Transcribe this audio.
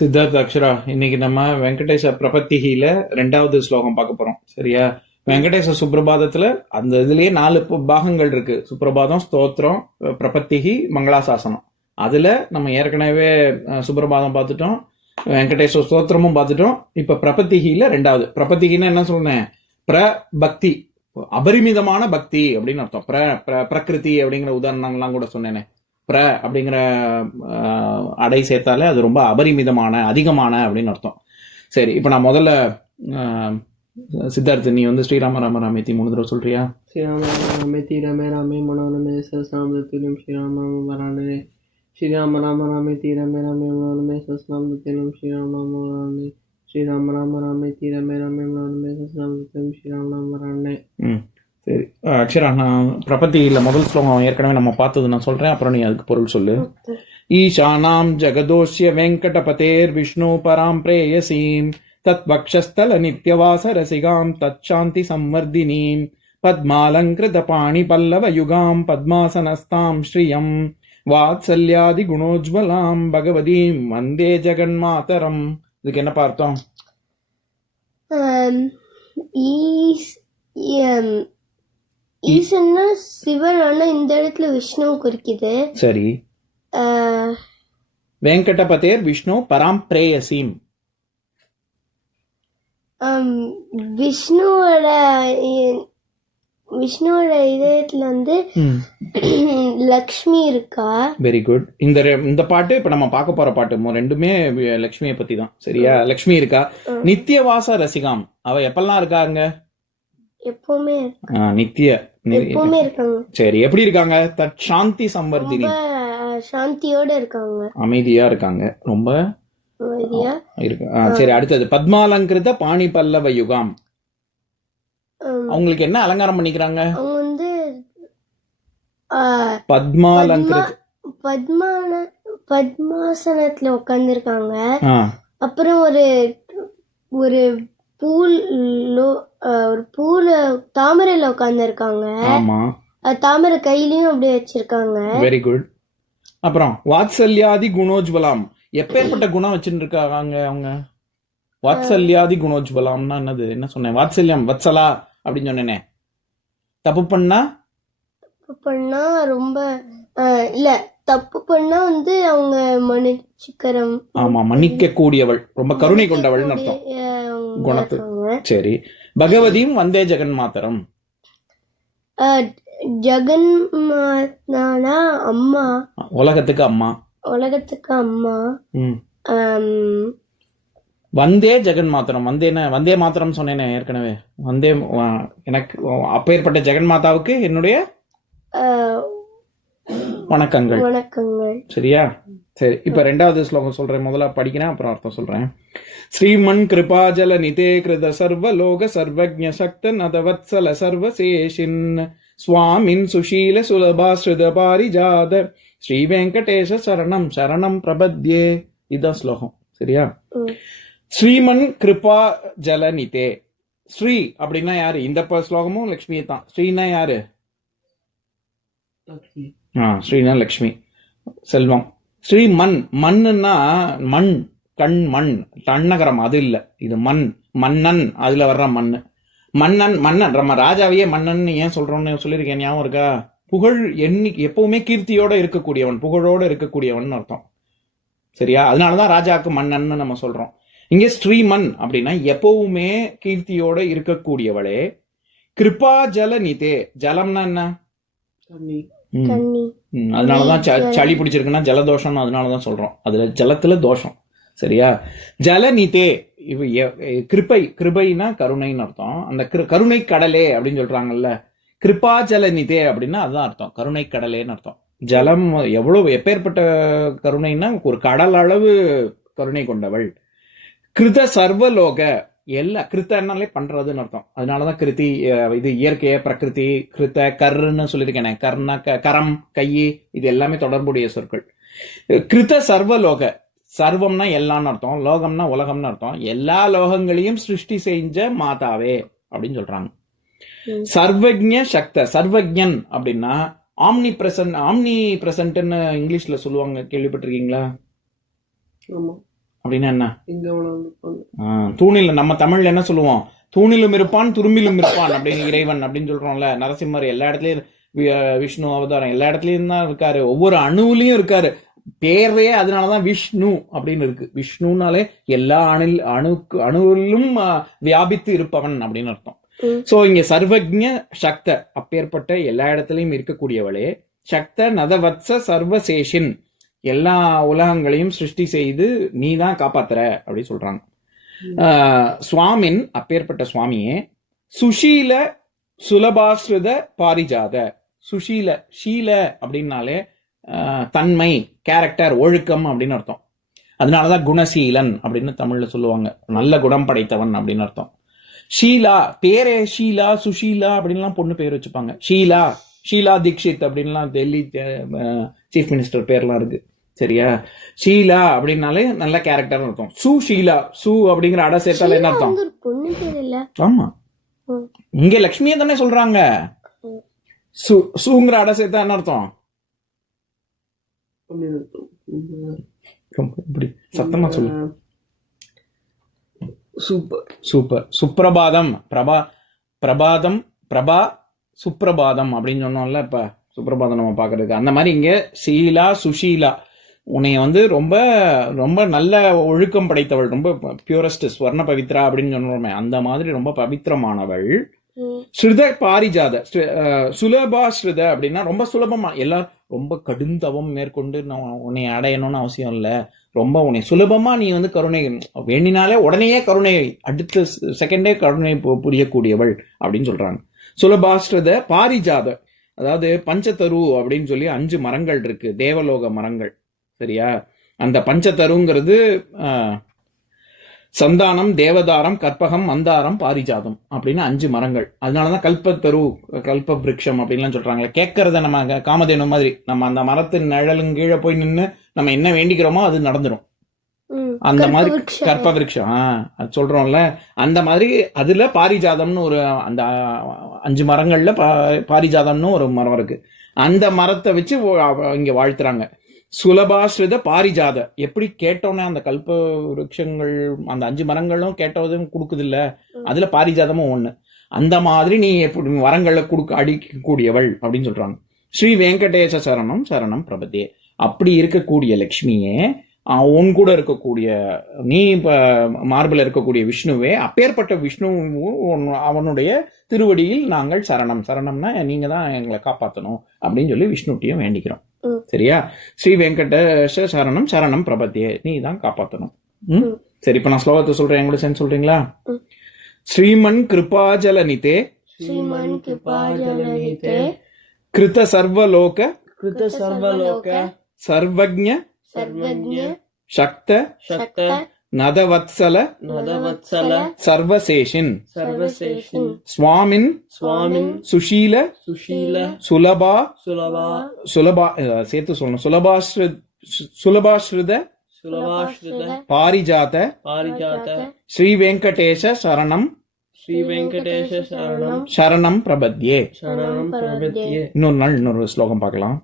சித்தார்த் அக்ஷரா இன்னைக்கு நம்ம வெங்கடேச பிரபத்திகில ரெண்டாவது ஸ்லோகம் பார்க்க போறோம். சரியா? வெங்கடேச சுப்பிரபாதத்துல அந்த இதுலயே நாலு பாகங்கள் இருக்கு. சுப்ரபாதம் ஸ்தோத்திரம் பிரபத்திகி மங்களாசாசனம். அதுல நம்ம ஏற்கனவே சுப்பிரபாதம் சுப்ரபாதம் பார்த்துட்டோம் வெங்கடேச ஸ்தோத்திரமும் பார்த்துட்டோம். இப்ப பிரபத்திகில ரெண்டாவது. பிரபத்திகின்னா என்ன சொன்னேன் பிரபக்தி அபரிமிதமான பக்தி அப்படின்னு அர்த்தம். பிர- பிரகிருதி அப்படிங்கிற உதாரணங்கள்லாம் கூட சொன்னேனே. பிர அப்படிங்கிற அடை சேர்த்தாலே அது ரொம்ப அபரிமிதமான அதிகமான அப்படின்னு அர்த்தம். சரி இப்போ நான் முதல்ல சித்தார்த்து நீ வந்து ஸ்ரீராம ராம ராமேத்தி மூணு தடவை சொல்றியா? ஸ்ரீராம ராமேத்தி ரமே ராமே மனோரமே சஸ்ராமத்திலும் ஸ்ரீராம வரானே. ஸ்ரீராம ராம ராமேத்தி ரமே ராமே மனோரமே சஸ்ராமத்திலும் ஸ்ரீராம ராம வரானே. ஸ்ரீராம ராம ராமேத்தி ரமே ராமே மனோரமே சஸ்ராமத்திலும் ஸ்ரீராம ராம வரானே. சரி அக்ஷரா நான் பிரபத்தியில் முதல் ஸ்லோகம் ஏற்கனவே நம்ம பார்த்தது நான் சொல்கிறேன் அப்புறம் நீ அதுக்கு பொருள் சொல்லு. ஈஷானாம் ஜெகதோஷ்ய வெங்கடபதேர் விஷ்ணு பராம் பிரேயசீம். தத் வக்ஷஸ்தல நித்யவாச ரசிகாம் தத் சாந்தி சம்வர்தினீம். பத்மாலங்கிருத பாணி பல்லவ யுகாம். பத்மாசனஸ்தாம் ஸ்ரீயம். வாத்சல்யாதி குணோஜ்வலாம். பகவதீம் வந்தே ஜெகன்மாதரம். இதுக்கு என்ன பார்த்தோம் ஈஸ் ஈசன்னா சிவன் ஆனா இந்த இடத்துல விஷ்ணுவை குறிக்குது. சரி. வெங்கடபதேர் விஷ்ணு பராம் பிரேயசீம். விஷ்ணுவோட விஷ்ணுவோட இதயத்துல வந்து லக்ஷ்மி இருக்கா? வெரி குட் இந்த இந்த பாட்டு இப்ப நம்ம பார்க்க போற பாட்டு ரெண்டுமே லக்ஷ்மியை பத்தி தான் சரியா லக்ஷ்மி இருக்கா? நித்தியவாச ரசிகாம். அவ எப்பெல்லாம் இருக்காங்க? எப்பவுமே நித்திய சரி எப்படி இருக்காங்க? தட் சாந்தி ஆஹ், சாந்தியோட இருக்காங்க. அமைதியா இருக்காங்க. ரொம்ப சரி அடுத்தது. பத்மாலங்கிருத பாணி பல்லவ யுகாம் அவங்களுக்கு என்ன அலங்காரம் பண்ணிக்கிறாங்க? அவங்க வந்து பத்மாலங்கிருத. பத்மான பத்மாசனத்துல உட்காந்துருக்காங்க ஆ, அப்புறம் ஒரு ஒரு பூல் ஒரு பூல தாமரையில உட்காந்துருக்காங்க ஆமா. தாமரை கையிலயும் அப்படியே வச்சிருக்காங்க. வெரி குட் அப்புறம் வாத்சல்யாதி குணோஜ்வலாம். எப்பேற்பட்ட குணம் வச்சுட்டு இருக்காங்க அவங்க? வாத்சல்யாதி குணோஜ்வலாம்னா என்னது? என்ன சொன்னேன்? வாத்சல்யம் வத்சலா அப்படின்னு சொன்னேனே. தப்பு பண்ணா? தப்பு பண்ணா ரொம்ப இல்ல தப்பு பண்ணா வந்து அவங்க மன்னிச்சுக்கரம் ஆமா மன்னிக்க கூடியவள் ரொம்ப கருணை கொண்டவள்னு அர்த்தம். குணத்து. சரி. பகவதியும் வந்தே ஜெகன் மாத்தரம் ஜெகன் மாதானா அம்மா. உலகத்துக்கு அம்மா. உலகத்துக்கு அம்மா. வந்தே ஜெகன் மாத்திரம் வந்தேன வந்தே மாத்திரம் சொன்னேனே ஏற்கனவே. வந்தே எனக்கு அப்பேற்பட்ட ஜெகன் மாதாவுக்கு என்னுடைய வணக்கங்கள். வணக்கங்கள். சரியா? சரி இப்ப ரெண்டாவது ஸ்லோகம் சொல்றேன். முதல்ல படிக்கிறேன் அப்புறம் அர்த்தம் சொல்றேன். ஸ்ரீமன் கிருபாஜல நிதே கிருத சர்வ லோக சர்வஜ சக்தன் நதவத்சல சர்வ சேஷின் சுவாமின் சுஷீல சுலபா ஸ்ருத பாரிஜாத ஸ்ரீ வெங்கடேஷ சரணம் சரணம் பிரபத்யே. இதுதான் ஸ்லோகம். சரியா? ஸ்ரீமன் கிருபா ஜலநிதே ஸ்ரீ அப்படின்னா யாரு? இந்த ஸ்லோகமும் லக்ஷ்மி தான் ஸ்ரீனா யாரு ஆ ஸ்ரீனா லக்ஷ்மி. செல்வம். ஸ்ரீ மண். மண்ணுன்னா மண் கண் மண். தன்னகரம் அது இல்லை. இது மண். மன்னன். அதில் வர்ற மண் மன்னன் மன்னன். நம்ம ராஜாவையே மன்னன் ஏன் சொல்கிறோன்னு சொல்லியிருக்கேன் ஞாபகம் இருக்கா? புகழ் என்னைக்கு எப்பவுமே கீர்த்தியோடு இருக்கக்கூடியவன் புகழோடு இருக்கக்கூடியவன் அர்த்தம். சரியா? அதனால தான் ராஜாவுக்கு மன்னன்னு நம்ம சொல்கிறோம் இங்கே ஸ்ரீமன் அப்படின்னா எப்பவுமே கீர்த்தியோட இருக்கக்கூடியவளே. கிருபா ஜல நிதே. ஜலம்னா என்ன? அதனாலதான் சளி பிடிச்சிருக்குன்னா ஜலதோஷம் அதனாலதான் சொல்றோம். அதுல ஜலத்துல தோஷம். சரியா? ஜலநிதே இவ எ- எ- கிருபை கிருபைனா கருணைன்னு அர்த்தம். அந்த கிரு- கருணை கடலே அப்படின்னு சொல்றாங்கல்ல. கிருபா ஜலநிதே அப்படின்னா அதுதான் அர்த்தம். கருணை கடலேன்னு அர்த்தம். ஜலம் எவ்வளவு எப்பேற்பட்ட கருணைன்னா ஒரு கடல் அளவு கருணை கொண்டவள். கிருத சர்வலோக எல்லா கிருத்தனாலே பண்றதுன்னு அர்த்தம். அதனாலதான் கிருதி அஹ், இது இயற்கைய பிரகிருதி கிருத்த கர்ன்னு சொல்லியிருக்கேனே. கர்ண கரம் கையி இது எல்லாமே தொடர்புடைய சொற்கள். கிருத்த சர்வலோக சர்வம்னா எல்லாம்னு அர்த்தம் லோகம்னா உலகம்னு அர்த்தம். எல்லா லோகங்களையும் சிருஷ்டி செஞ்ச மாதாவே அப்படின்னு சொல்றாங்க. ம். சர்வஜ்ஞ சக்த சர்வஜன் அப்படின்னா ஆம்னி பிரசன்ட் ஆம்னி பிரசன்ட்னு இங்கிலீஷ்ல சொல்லுவாங்க கேள்விப்பட்டிருக்கீங்களா? அப்படின்னா என்ன? தூணில் நம்ம தமிழ்ல என்ன சொல்லுவோம்? தூணிலும் இருப்பான் துரும்பிலும் இருப்பான் அப்படின்னு இறைவன் அப்படின்னு சொல்றோம்ல. நரசிம்மர் எல்லா இடத்துலயும் விஷ்ணு அவதாரம் எல்லா இடத்துலயும் தான் இருக்காரு. ஒவ்வொரு அணுவுலயும் இருக்காரு. பேரே அதனாலதான் விஷ்ணு அப்படின்னு இருக்கு. விஷ்ணுனாலே எல்லா அணில் அணுக்கு அணுவிலும் வியாபித்து இருப்பவன் அப்படின்னு அர்த்தம். சோ இங்க சர்வஜ்ஞ சக்த அப்பேற்பட்ட எல்லா இடத்துலயும் இருக்கக்கூடியவளே சக்த நதவத்ச சர்வசேஷின். எல்லா உலகங்களையும் சிருஷ்டி செய்து நீ தான் காப்பாத்துற அப்படி சொல்றாங்க. சுவாமின் அப்பேற்பட்ட சுவாமியே சுஷீல சுலபாஸ்ருத பாரிஜாத. சுஷீல ஷீல அப்படின்னாலே தன்மை கேரக்டர் ஒழுக்கம் அப்படின்னு அர்த்தம். அதனாலதான் குணசீலன் அப்படின்னு தமிழ்ல சொல்லுவாங்க. நல்ல குணம் படைத்தவன் அப்படின்னு அர்த்தம். ஷீலா பேரே ஷீலா சுஷீலா அப்படின்லாம் பொண்ணு பேர் வச்சுப்பாங்க. ஷீலா ஷீலா தீக்ஷித் அப்படின்லாம் டெல்லி சீஃப் மினிஸ்டர் பேர்லாம் இருக்கு. சரியா? ஷீலா அப்படின்னாலே நல்ல கேரக்டர் அர்த்தம். சு ஷீலா. சு அப்படிங்கிற அடை சேர்த்தாலே என்ன அர்த்தம்? வந்து ஒரு பொண்ணு பேர் இல்ல. ஆமா. இங்க லக்ஷ்மியை தானே சொல்றாங்க. சு சுங்கிற அடை சேர்த்தா என்ன அர்த்தம்? இப்படி சத்தமா சொல்லு. சூப்பர். சூப்பர். சுப்ரபாதம் பிரபா பிரபாதம் பிரபா சுப்ரபாதம் அப்படின்னு சொன்னோம்ல இப்ப. சுப்ரபாதம் நம்ம பாக்குறதுக்கு அந்த மாதிரி இங்க சீலா சுஷீலா. உன்னைய வந்து ரொம்ப ரொம்ப நல்ல ஒழுக்கம் படைத்தவள் ரொம்ப பியூரஸ்ட் ஸ்வர்ண பவித்ரா அப்படின்னு சொன்னோமே அந்த மாதிரி ரொம்ப பவித்திரமானவள். ஸ்ருத பாரிஜாத சுலபா ஸ்ருத அப்படின்னா ரொம்ப சுலபமா எல்லாரும் ரொம்ப கடுந்தவம் மேற்கொண்டு நான் உன்னை அடையணும்னு அவசியம் இல்ல. ரொம்ப உன்னை சுலபமா நீ வந்து கருணை வேண்டினாலே உடனேயே கருணை அடுத்த செகண்டே கருணை புரியக்கூடியவள் அப்படின்னு சொல்றாங்க. சுலபாஸ்ருத பாரிஜாத அதாவது பஞ்சதரு அப்படின்னு சொல்லி அஞ்சு மரங்கள் இருக்கு தேவலோக மரங்கள். சரியா? அந்த பஞ்சதருங்கிறது சந்தானம் தேவதாரம் கற்பகம் மந்தாரம் பாரிஜாதம் அப்படின்னு அஞ்சு மரங்கள். அதனாலதான் கல்பத்தரு கல்ப விருட்சம் அப்படின்லாம் சொல்றாங்களே. கேட்கறத நம்ம காமதேனு மாதிரி நம்ம அந்த மரத்தின் நிழலுங்க கீழே போய் நின்று நம்ம என்ன வேண்டிக்கிறோமோ அது நடந்துரும். ம். அந்த மாதிரி. கற்ப விருட்சம் ஆ, அது சொல்றோம்ல. அந்த மாதிரி அதுல பாரிஜாதம்னு ஒரு அந்த அஞ்சு மரங்கள்ல பா- பாரிஜாதம்னு ஒரு மரம் இருக்கு. அந்த மரத்தை வச்சு இங்க வாழ்த்துறாங்க. சுலபாஸ்ரித பாரிஜாத. எப்படி கேட்டோன்னே அந்த கல்ப விருட்சங்கள் அந்த அஞ்சு மரங்களும் கேட்டதும் கொடுக்குது இல்ல அதுல பாரிஜாதமும் ஒண்ணு. அந்த மாதிரி நீ எப்படி வரங்களை கொடுக்க அடிக்கக்கூடியவள் அப்படின்னு சொல்றாங்க. ஸ்ரீ வெங்கடேச சரணம் சரணம் பிரபதே. அப்படி இருக்கக்கூடிய லக்ஷ்மியே உன் கூட இருக்கக்கூடிய நீ இப்ப மார்பில் இருக்கக்கூடிய விஷ்ணுவே அப்பேற்பட்ட விஷ்ணு அவனுடைய திருவடியில் நாங்கள் சரணம். சரணம்னா நீங்க தான் எங்களை காப்பாத்தணும் அப்படின்னு சொல்லி விஷ்ணுட்டியும் வேண்டிக்கிறோம். சரியா? ஸ்ரீ வெங்கடேஷ சரணம் சரணம் பிரபத்தியே. நீ தான் காப்பாத்தணும் சரி இப்போ நான் ஸ்லோகத்தை சொல்றேன். கூட சேர்ந்து சொல்றீங்களா? ஸ்ரீமன் கிருபாஜலனிதே ஸ்ரீமன் கிருபாஜலனிதே கிருத சர்வலோக கிருத சர்வலோக சர்வஜ சர்வஜ சக்த. சக்த. నదవత్సల నదవత్సల సర్వశేషిన్ సర్వశేషిన్ స్వామిన్ స్వామిన్ సుశీల సుశీల సులభా సులభా సులభా సేతు சொல்லணும் సులభాశ్ర సులభాశ్రిత సులభాశ్రిత పారిజాత పారిజాత శ్రీ వెంకటేశ శరణం శ్రీ వెంకటేశ శరణం శరణం ప్రబద్యే శరణం ప్రబద్యే இன்னொரு நாள் இன்னொரு ஸ்லோகம் பார்க்கலாம்